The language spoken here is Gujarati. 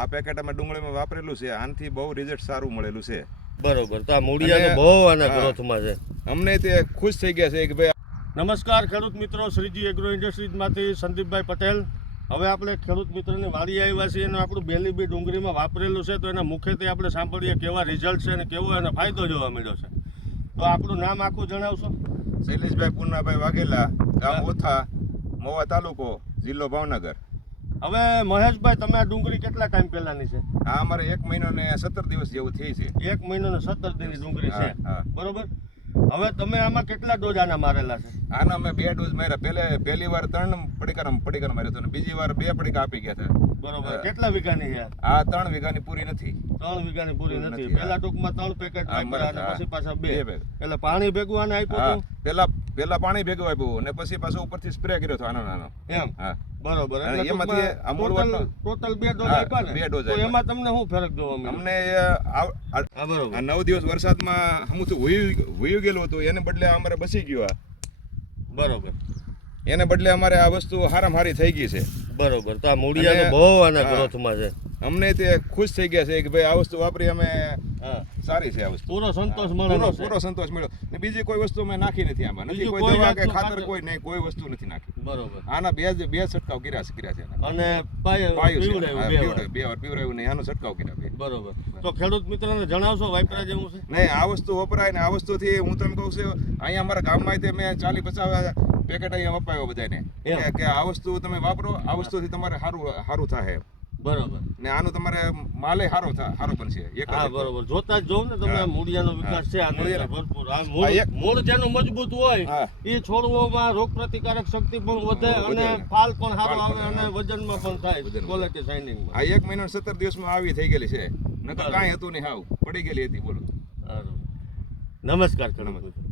આ પેકેટ અમે ડુંગળીમાં વાપરેલું છે, આનાથી બહુ રિઝલ્ટ સારું મળેલું છે. બરોબર. તો આ મૂળિયાનો બહુ આના ગ્રોથમાં છે. અમને તે ખુશ થઈ ગયા છે કે ભાઈ. નમસ્કાર ખેડૂત મિત્રો, શ્રીજી એગ્રો ઇન્ડસ્ટ્રીઝમાંથી સંદીપભાઈ પટેલ. હવે આપણે ખેડૂત મિત્રની વાડી આવ્યા છીએ અને આપણું બેલી બી ડુંગળીમાં વાપરેલું છે, તો એના મુખ્યત્વે આપણે સાંભળીએ કેવા રિઝલ્ટ છે અને કેવો એનો ફાયદો જોવા મળ્યો છે. તો આપણું નામ આખું જણાવશો? શૈલેષભાઈ પૂર્ણાભાઈ વાઘેલા, ગામ ઓથા, મોવા તાલુકો, જિલ્લો ભાવનગર. હવે મહેશભાઈ, તમે આ ડુંગળી કેટલા ટાઈમ પહેલાની છે? આ અમારે 1 મહિનો ને 17 દિવસ જેવું થઈ છે. 1 મહિનો ને 17 દિનની ડુંગળી છે. હા. બરોબર. હવે તમે આમાં કેટલા ડોઝ આના મારેલા છે? આના અમે 2 ડોઝ માર્યા. પહેલી વાર 3 પડીકા માર્યો હતો અને બીજી વાર 2 પડીકા આપી ગયા હતા. બરોબર. કેટલા વીઘાની છે? આ 3 વીઘાની પૂરી નથી. 3 વીઘાની પૂરી નથી. પહેલા ટૂંકમાં 3 પેકેટ વાપર્યા અને પછી પાછા 2. એટલે પાણી ભેગું આને આપ્યું હતું? પેલા પાણી ભેગું આપ્યું અને પછી પાછો ઉપરથી સ્પ્રે કર્યો હતો નાનો. એમ? હા. બરોબર. એમાંથી ટોટલ 2 ડોઝ આપ્યા ને? 2 ડોઝ. તો એમાં તમને શું ફરક જોવા મળ્યો? અમને હા, બરોબર. આ 9 દિવસ વરસાદમાં હમું વયું ગયેલું હતું, એને બદલે અમારે બસી ગયું. બરોબર. એને બદલે અમારે આ વસ્તુ હારામારી થઈ ગઈ છે. બરોબર. તો આ મૂળિયાનો બહુ આના ગ્રોથમાં છે. અમને તે ખુશ થઈ ગયા છે કે ભાઈ આ વસ્તુ વાપરી અમે સારી છે. આ વસ્તુ પૂરો સંતોષ મળ્યો. પૂરો સંતોષ મળ્યો. ને બીજી કોઈ વસ્તુ મેં નાખી નથી આમાં. નથી કોઈ દવા કે ખાતર કોઈ નહીં, કોઈ વસ્તુ નથી નાખી. બરોબર. આના બે છંટકાવ કર્યા છે. અને બે વાર પીવડાવ્યું નહીં, આનો છંટકાવ કર્યા. બરોબર. તો ખેડૂત મિત્રોને જણાવશો વાપરા જેવું છે? નહીં, આ વસ્તુ વપરાય ને આ વસ્તુથી હું તમને કહું છું, અહીંયા અમારા ગામમાં મેં 40-50 પેકેટ અહીંયા અપાવ્યો બધાને કે આ વસ્તુ તમે વાપરો, આ વસ્તુથી તમારે સારું થાય. બરોબર. ને આનું તમારે માલે સારો બનશે. હા, બરોબર. જોતા જ જોઉં ને તમે મૂળિયાનો વિકાસ છે આ ભરપૂર. આ મૂળ જેનું મજબૂત હોય એ છોડવામાં રોગ પ્રતિકારક શક્તિ પણ વધે અને ફાલ પણ સારો આવે અને વજનમાં પણ થાય, ક્વોલિટી શાઇનિંગમાં. આ 1 મહિનો 17 દિવસમાં આવી થઈ ગયેલી છે. નકર કાંઈ હતું નહીં, હાવ પડી ગયેલી હતી. બોલો. નમસ્કાર ખેડૂત મિત્રો.